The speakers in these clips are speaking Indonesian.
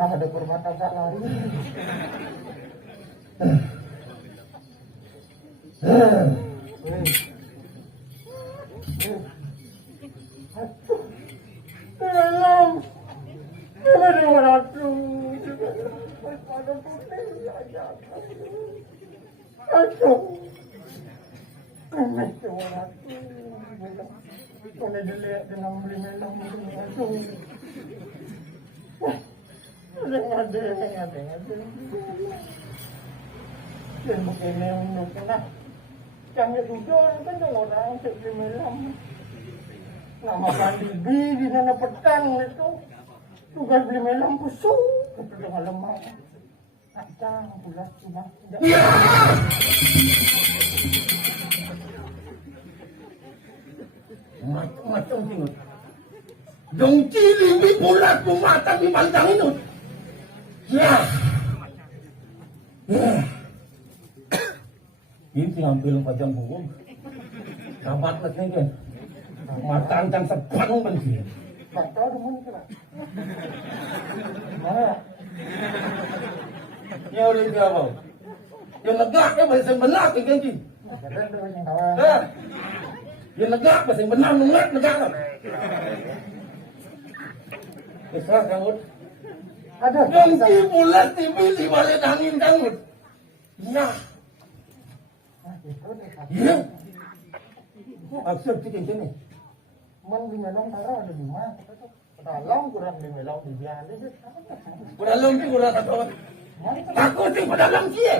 Nah, ada kurban tak lari. Belum. Ada ratu. Ada putih aja. Aduh. Kami cuma ratu. Kau dah lihat dengan beli melang itu. Ada. Dan begini untuk kena. Kami duduk kan orang beli melang. Nama Pandibi di sana petang itu. Tugas beli melang busuk. Itu dengan lemah. Kacang bulat cuma. Macam ini. Dong cili di bulat mata di pantang itu. Ya. Ini ambil pajang buku. Kabat lagi kan. Matang dan sepan benci. Tak tahu di mana kena. Mana? Ya udah dia apa? Yang negak ya masih benar kan sih. Ada yang kawan. Yang negak masih benar negak kan. Bisa kangut. Ada. Dongki bulat TV di balik angin kangut. Ya. Ya. Maksud cikin sini. Man di melong taruh ada di mana? Dalam kurang di melong di biar aja. Pedalam sih kurang satu. Takut sih pedalam sih.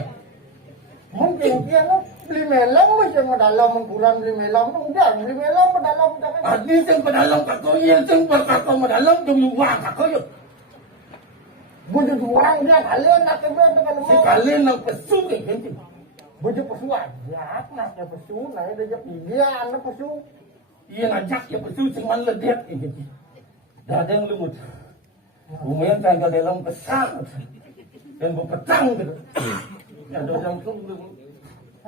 Mungkin dia lo beli melong macam dalam kurang beli melong tu udah beli melong dalam jangan. Adi sing pedalam kakak yang sing perkakak pedalam demi uang kakak yuk. Bujuk orang dia kalian nak kebel dengan Si mau. kalian nak pesu kayak gitu. Bujuk pesuan. Ya, nak ya pesu, nak dia jadi dia anak pesu. Iya ngajak ya pesu sing man ledet kayak gitu. Dadang lumut. Lumayan kan ke dalam pesang. Dan berpetang gitu. Ada yang lumut.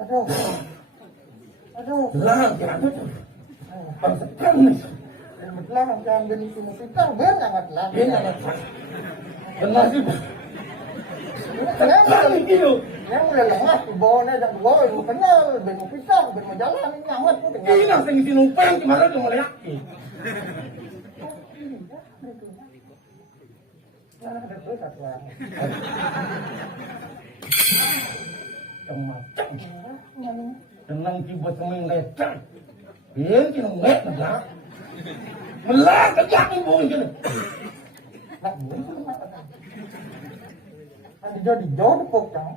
Aduh. Aduh. Lah, kira tu. Bangsa kan nih. Betul jangan beli semua kita ber sangat lah. Dia nak. Benar sih. Kenapa? Kan gitu. Yang mulai lengah, bawahnya dan bawah yang kenal, bengok pisang, bengok jalan ini nyamat tu dengan. Ini sing sinumpang kemarin udah mulai yakin. Ada tu satu orang. Macam tenang tiba seming lecak. Biến cái thằng mẹ nó lá. Mình lá cái giác cái vui chứ này. Nak beli nak ada. Ada jadi jodoh kok kan.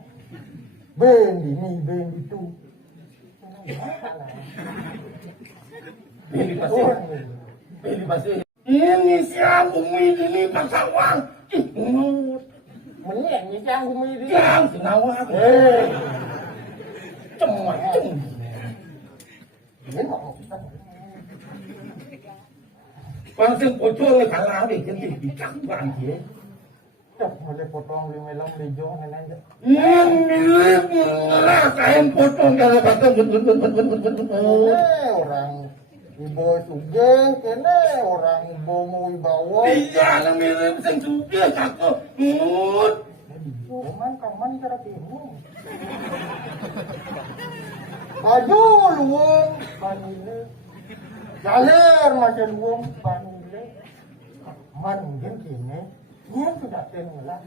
Ben ini ben itu. Beli pasir. Beli pasir. Ini siang umi ini bangsawan. Menyek ni jangan bumi dia. Jangan senawa. Macam-macam. Ini kok. Con xem cổ chuông này khả lá để chân chỉ chắc bạn thế. Cok boleh potong 5 lam hijau nan aja. Lah saya potong kalau kata betul. Orang ibu sugeng kene orang bomo wibawa. Iya lah mirip sing sugih aku. Mut. Kaman cara timu. Baju luwung panile. Jalir macam luwung panile. Man mungkin kini dia sudah tenggelam.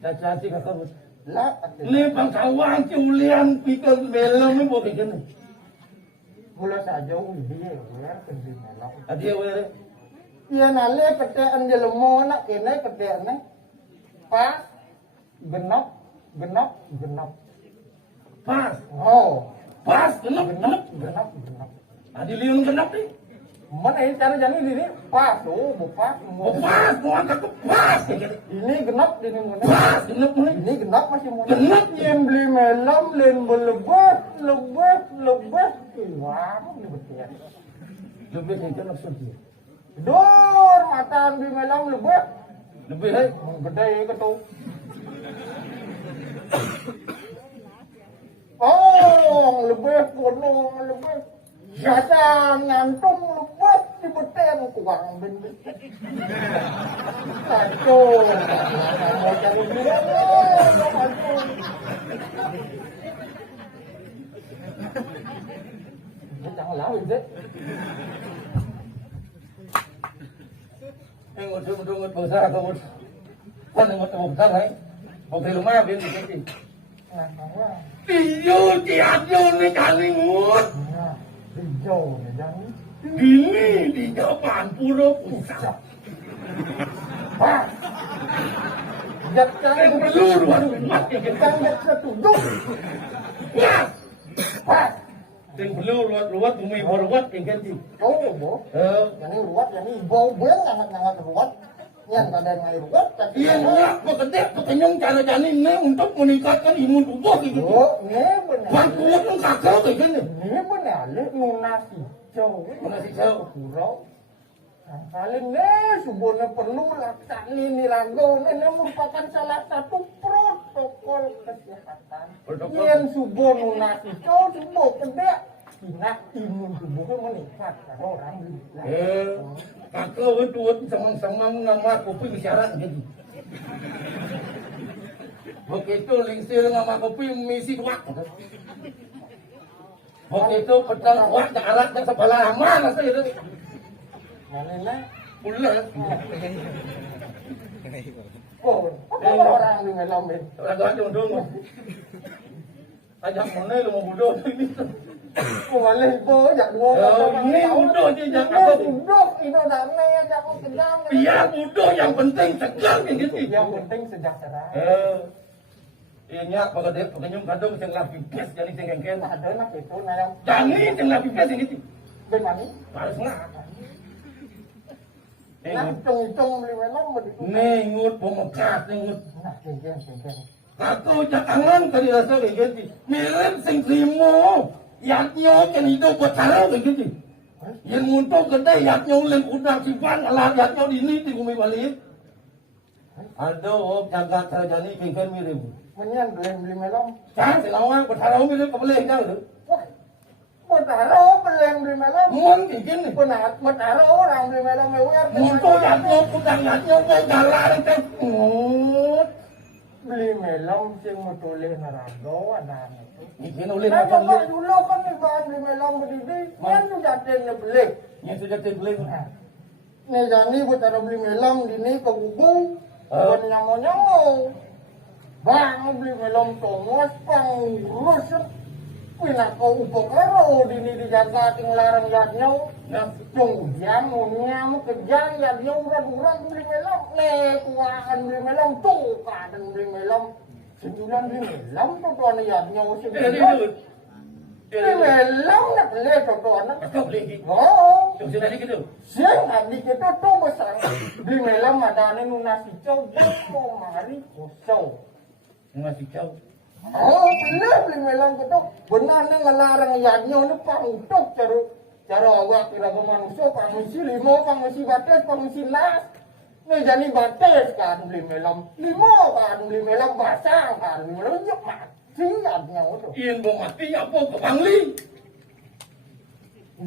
Caca sih kata bos. Lah, Ni bangsawan Julian pikir belum ni boleh kena. mula saja dia wer kendi melok. Adia weh. Iya nale ketean je lemo nak kene keteane. Pas genap genap. Pas. Oh, Pas genap. genap. Adi liun genap ni. Mana ini cara jani ini pas oh, pas. Pas, mau angkat ke pas. Ini genap ini mana? Pas genap ni. Ini genap masih mana? Genap. Yang beli melam len belebet. Wah, ini betul. Lebih ni kan sedih. Dor mata beli melam lebet. Lebih hai. Gede ke tu. Oh, lebih gunung lebih. Jasa ngantung lebih di beten kuang benda. Kacau. Mau cari dia kacau. Jangan lawan deh. Tengok tunggu besar kamu. Kau tengok besar hai. Kau di rumah biar ni. Nah, Tiyo tiado ni kali mut. nah, hijau ni jangan. Ini di depan pura pusat. Pak. Jangan Yang perlu ruang rumah. jangan ketujuh. Pas. Pak. Yang perlu ruat bumi ruat yang ganti. Oh, boh. Yang ini ruwet, yang ini bau beng sangat ruwet. Yang ada yang ruwet, tapi Iya nak pekerja pekenyong cara-cara ini untuk meningkatkan imun tubuh gitu. oh, ini benar. Bangkuat pun kakak kayak gini. Ini benar, le nunas hijau. Nunas hijau. Kurau. Kali ini sebenarnya perlu laksani nirago. Ini merupakan salah satu protokol kesehatan. Yang subuh nunas hijau, subuh kedek. Kina imun tubuhnya meningkat kalau orang beli. Kakak itu sama-sama nama kopi bicara gitu. Begitu lingsir nama kopi misi kuat. Begitu petang kuat darat yang sebelah mana sih itu? Mana Pula. oh, apa orang di malam ini? Orang ada undung. Ajak mana lu mau bodoh ini? Oh, mana itu jak dua. Ini bodoh je jangan Oh, apa. bodoh itu damai aja kau kenyang. Iya bodoh yang penting segar gitu. Yang penting sejahtera. Iya pekerja pekenyum kadang sing lapi pes jadi sing kengken. Ada nak itu nayang. Jangan sing lapi pes gitu. Ben mani? Harus nak. Nah, hitung beli malam begitu. Nengut pemekat nengut. Nah, kengkeng. Aku jangan kali rasa kayak gitu. Mirip sing trimo. Yatnya kan hidup buat cara kayak gitu. Yang untuk gede yatnya len udang simpan alat yatnya di ini di bumi balik. Aduh, jaga terjadi kengken mirip. Menyan beli malam. Jangan selawang buat cara mirip kebeleh jangan. Wah, Betaro beli malam. Mun bikin nih. Benar, betaro orang beli malam mewah. Untuk yatnya udang yatnya kayak galar kan. Beli malam sing mutulih narago ada itu. Bikin oleh Nah, macam bapak dulu kan nih bahan beli malam berdiri. Kan sudah ada beli. yang sudah terbeli. Nih jani betaro beli malam di ni ke gugu. Bukan nyamo-nyamo. Bang beli melom tongos pangurus pina kau upakaro dini dijaga ting larang yadnya Nah, cung jam unya kejang yadnya urang beli melom kuaan beli melom tuh kadang beli melom 9 beli melom tuh tuan yadnya dulu. beli melom nak beli tuh tuan Betul lagi. oh Yang sudah gitu. siang adik itu tuh besar beli melom ada anu nasi cow mau mari kosong Ngasih jauh. oh bener beli melom itu benar nih ngelarang yadnya ini pangtuk cara awak kira ke manusia pangisi limo pangisi bates pangisi nas nih jadi bates kan beli melom limo kan beli melom basang kan beli melom yuk mati yadnya itu Iyan mau mati apa ke Bangli?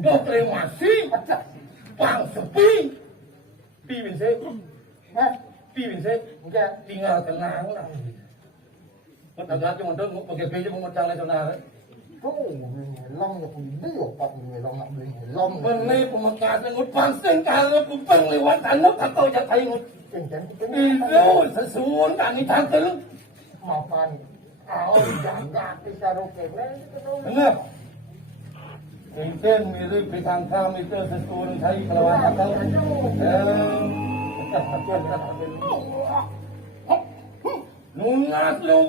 Kau kremasi, pecah pang sepi. Piwin saya, nah piwin saya. enggak Tinggal tenang lah. Kau tak ganti untuk mau pakai baju mau macam lain saudara. tuh beli melom ya dia pak beli melom nak beli melom Beli pemekaran ngut pangseng kalau kupang lewat tanah tak tahu jak tahu ngut. Itu sesuun kami tangkel. mapan kau jaga pisaro kene Dengar. Mungkin mirip pisang kami itu sesuun saya kalau tak tahu. Nungas lu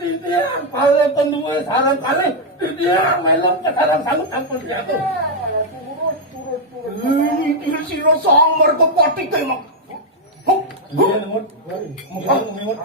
di dia kalau pendua sarang kali di dia malam sekarang sanggup tampil dia tu. Ini siro samar ke potik tengok. Dia ngut, muka ngut.